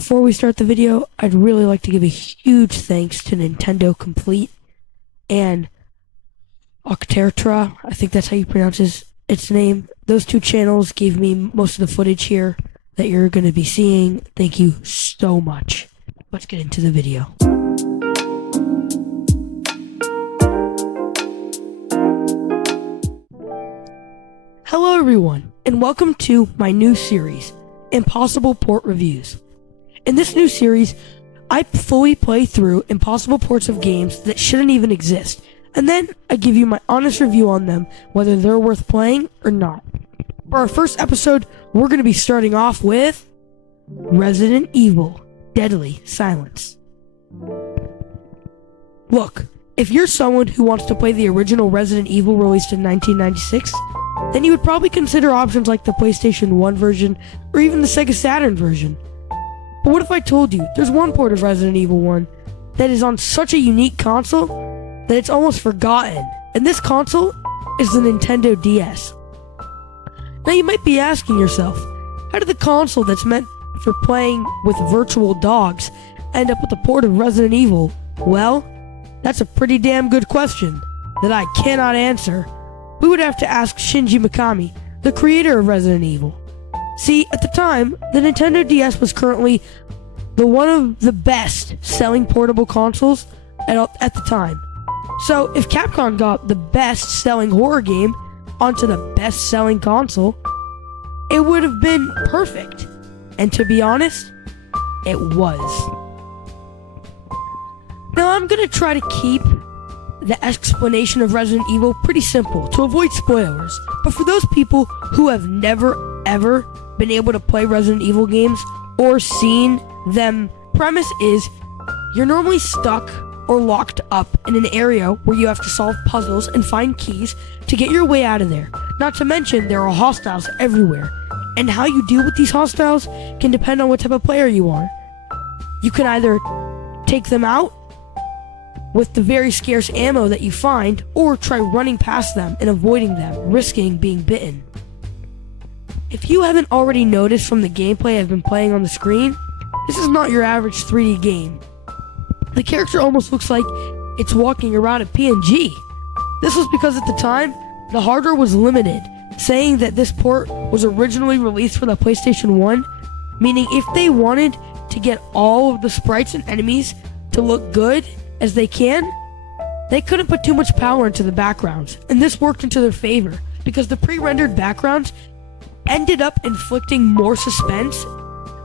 Before we start the video, I'd really like to give a huge thanks to Nintendo Complete and Octertra. I think that's how you pronounce its name. Those two channels gave me most of the footage here that you're going to be seeing. Thank you so much. Let's get into the video. Hello everyone, and welcome to my new series, Impossible Port Reviews. In this new series, I fully play through impossible ports of games that shouldn't even exist, and then I give you my honest review on them, whether they're worth playing or not. For our first episode, we're going to be starting off with Resident Evil: Deadly Silence. Look, if you're someone who wants to play the original Resident Evil released in 1996, then you would probably consider options like the PlayStation 1 version or even the Sega Saturn version. But what if I told you there's one port of Resident Evil 1 that is on such a unique console that it's almost forgotten, and this console is the Nintendo DS. Now you might be asking yourself, how did the console that's meant for playing with virtual dogs end up with a port of Resident Evil? Well, that's a pretty damn good question that I cannot answer. We would have to ask Shinji Mikami, the creator of Resident Evil. See, at the time, the Nintendo DS was currently one of the best selling portable consoles at the time. So if Capcom got the best selling horror game onto the best selling console, it would have been perfect. And to be honest, it was. Now I'm going to try to keep the explanation of Resident Evil pretty simple to avoid spoilers, but for those people who have never ever been able to play Resident Evil games or seen them, premise is you're normally stuck or locked up in an area where you have to solve puzzles and find keys to get your way out of there. Not to mention there are hostiles everywhere, and how you deal with these hostiles can depend on what type of player you are. You can either take them out with the very scarce ammo that you find, or try running past them and avoiding them, risking being bitten. If you haven't already noticed from the gameplay I've been playing on the screen, this is not your average 3D game. The character almost looks like it's walking around a PNG. This was because at the time, the hardware was limited, saying that this port was originally released for the PlayStation 1, meaning if they wanted to get all of the sprites and enemies to look good as they can, they couldn't put too much power into the backgrounds, and this worked into their favor because the pre-rendered backgrounds ended up inflicting more suspense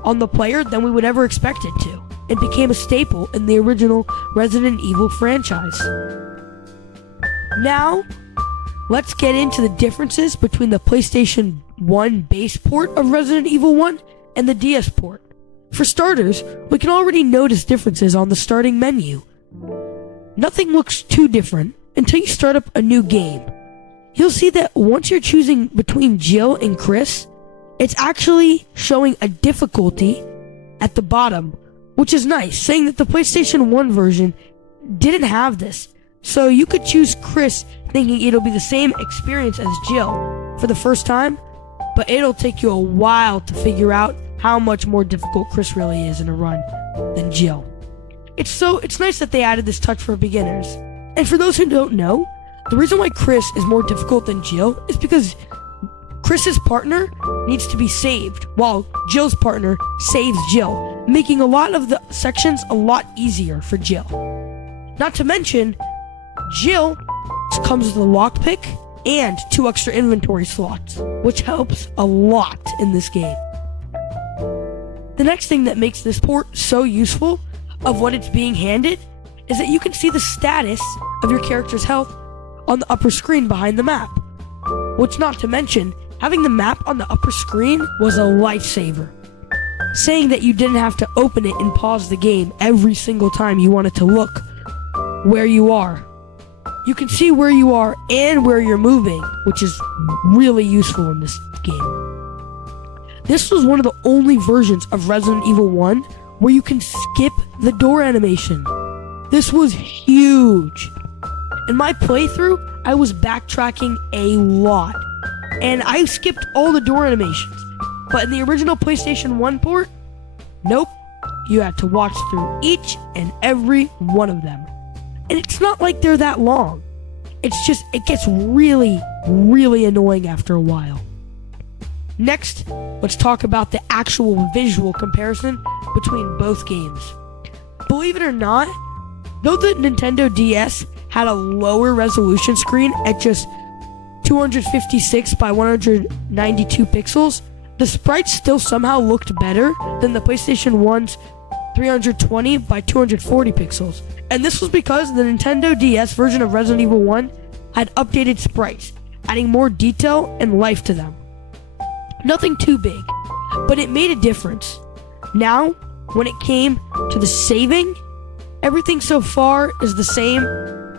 on the player than we would ever expect it to, and became a staple in the original Resident Evil franchise. Now, let's get into the differences between the PlayStation 1 base port of Resident Evil 1 and the DS port. For starters, we can already notice differences on the starting menu. Nothing looks too different until you start up a new game. You'll see that once you're choosing between Jill and Chris, it's actually showing a difficulty at the bottom, which is nice, saying that the PlayStation 1 version didn't have this. So you could choose Chris thinking it'll be the same experience as Jill for the first time, but it'll take you a while to figure out how much more difficult Chris really is in a run than Jill. It's nice that they added this touch for beginners. And for those who don't know, the reason why Chris is more difficult than Jill is because Chris's partner needs to be saved, while Jill's partner saves Jill, making a lot of the sections a lot easier for Jill. Not to mention, Jill comes with a lockpick and 2 extra inventory slots, which helps a lot in this game. The next thing that makes this port so useful of what it's being handed is that you can see the status of your character's health on the upper screen behind the map. Which, not to mention, having the map on the upper screen was a lifesaver, saying that you didn't have to open it and pause the game every single time you wanted to look where you are. You can see where you are and where you're moving, which is really useful in this game. This was one of the only versions of Resident Evil 1 where you can skip the door animation. This was huge. In my playthrough, I was backtracking a lot, and I skipped all the door animations. But in the original PlayStation 1 port, nope, you had to watch through each and every one of them. And it's not like they're that long. It's just, it gets really, really annoying after a while. Next, let's talk about the actual visual comparison between both games. Believe it or not, though the Nintendo DS had a lower resolution screen at just 256 by 192 pixels, the sprites still somehow looked better than the PlayStation 1's 320 by 240 pixels. And this was because the Nintendo DS version of Resident Evil 1 had updated sprites, adding more detail and life to them. Nothing too big, but it made a difference. Now, when it came to the saving, everything so far is the same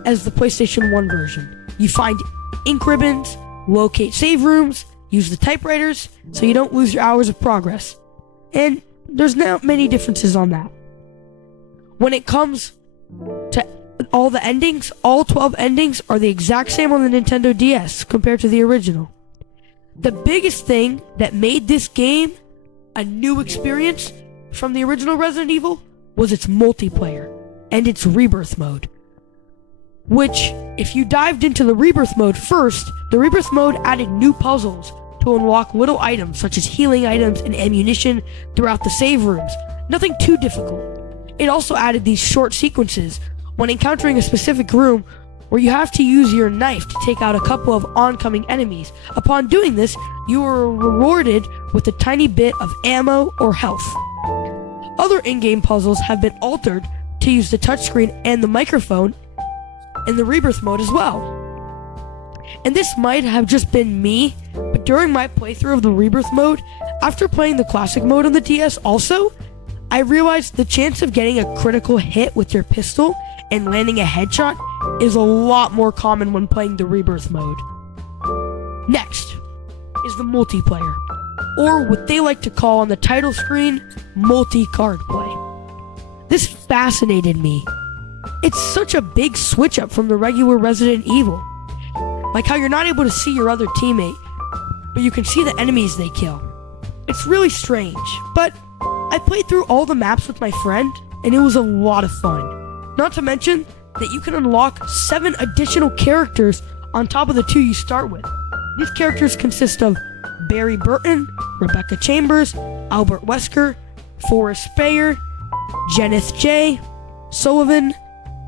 as the PlayStation 1 version. You find ink ribbons, locate save rooms, use the typewriters so you don't lose your hours of progress. And there's not many differences on that. When it comes to all the endings, all 12 endings are the exact same on the Nintendo DS compared to the original. The biggest thing that made this game a new experience from the original Resident Evil was its multiplayer and its rebirth mode. Which, if you dived into the rebirth mode first, the rebirth mode added new puzzles to unlock little items such as healing items and ammunition throughout the save rooms. Nothing too difficult. It also added these short sequences when encountering a specific room where you have to use your knife to take out a couple of oncoming enemies. Upon doing this, you are rewarded with a tiny bit of ammo or health. Other in-game puzzles have been altered to use the touchscreen and the microphone in the rebirth mode as well. And this might have just been me, but during my playthrough of the rebirth mode, after playing the classic mode on the DS also, I realized the chance of getting a critical hit with your pistol and landing a headshot is a lot more common when playing the rebirth mode. Next is the multiplayer, or what they like to call on the title screen, multi-card play. This fascinated me. It's such a big switch up from the regular Resident Evil. Like how you're not able to see your other teammate, but you can see the enemies they kill. It's really strange, but I played through all the maps with my friend, and it was a lot of fun. Not to mention that you can unlock 7 additional characters on top of the 2 you start with. These characters consist of Barry Burton, Rebecca Chambers, Albert Wesker, Forrest Bayer, Jenneth J, Sullivan,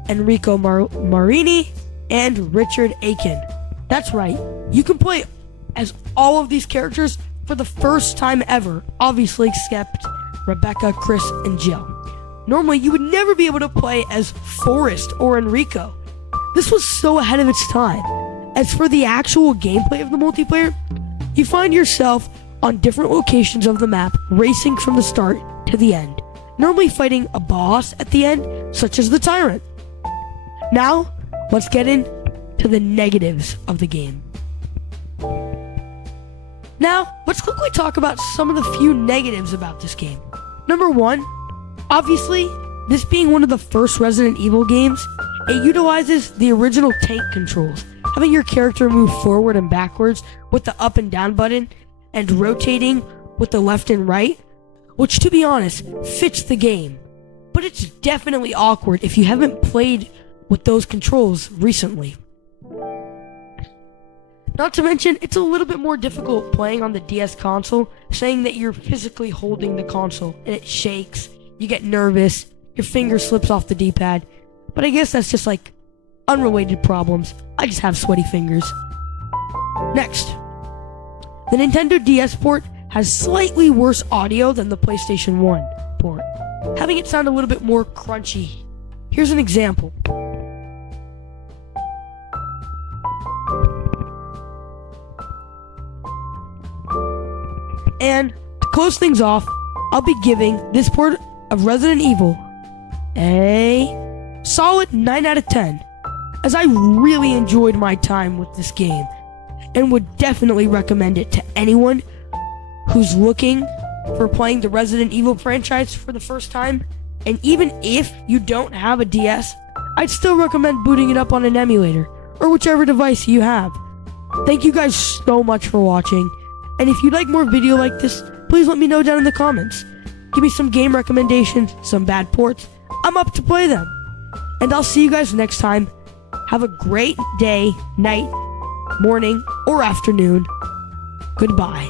Enrico Marini, and Richard Aiken. That's right, you can play as all of these characters for the first time ever, obviously except Rebecca, Chris, and Jill. Normally, you would never be able to play as Forrest or Enrico. This was so ahead of its time. As for the actual gameplay of the multiplayer, you find yourself on different locations of the map, racing from the start to the end, normally fighting a boss at the end, such as the Tyrant. Now, let's get into the negatives of the game. Now, let's quickly talk about some of the few negatives about this game. Number 1, obviously, this being one of the first Resident Evil games, it utilizes the original tank controls, having your character move forward and backwards with the up and down button, and rotating with the left and right, which, to be honest, fits the game. But it's definitely awkward if you haven't played with those controls recently. Not to mention, it's a little bit more difficult playing on the DS console, saying that you're physically holding the console and it shakes, you get nervous, your finger slips off the D-pad. But I guess that's just like unrelated problems. I just have sweaty fingers. Next, the Nintendo DS port has slightly worse audio than the PlayStation 1 port, having it sound a little bit more crunchy. Here's an example. And to close things off, I'll be giving this port of Resident Evil a solid 9 out of 10, as I really enjoyed my time with this game and would definitely recommend it to anyone who's looking for playing the Resident Evil franchise for the first time. And even if you don't have a DS, I'd still recommend booting it up on an emulator or whichever device you have. Thank you guys so much for watching. And if you'd like more video like this, please let me know down in the comments. give me some game recommendations, some bad ports. I'm up to play them. And I'll see you guys next time. Have a great day, night, morning, or afternoon. Goodbye.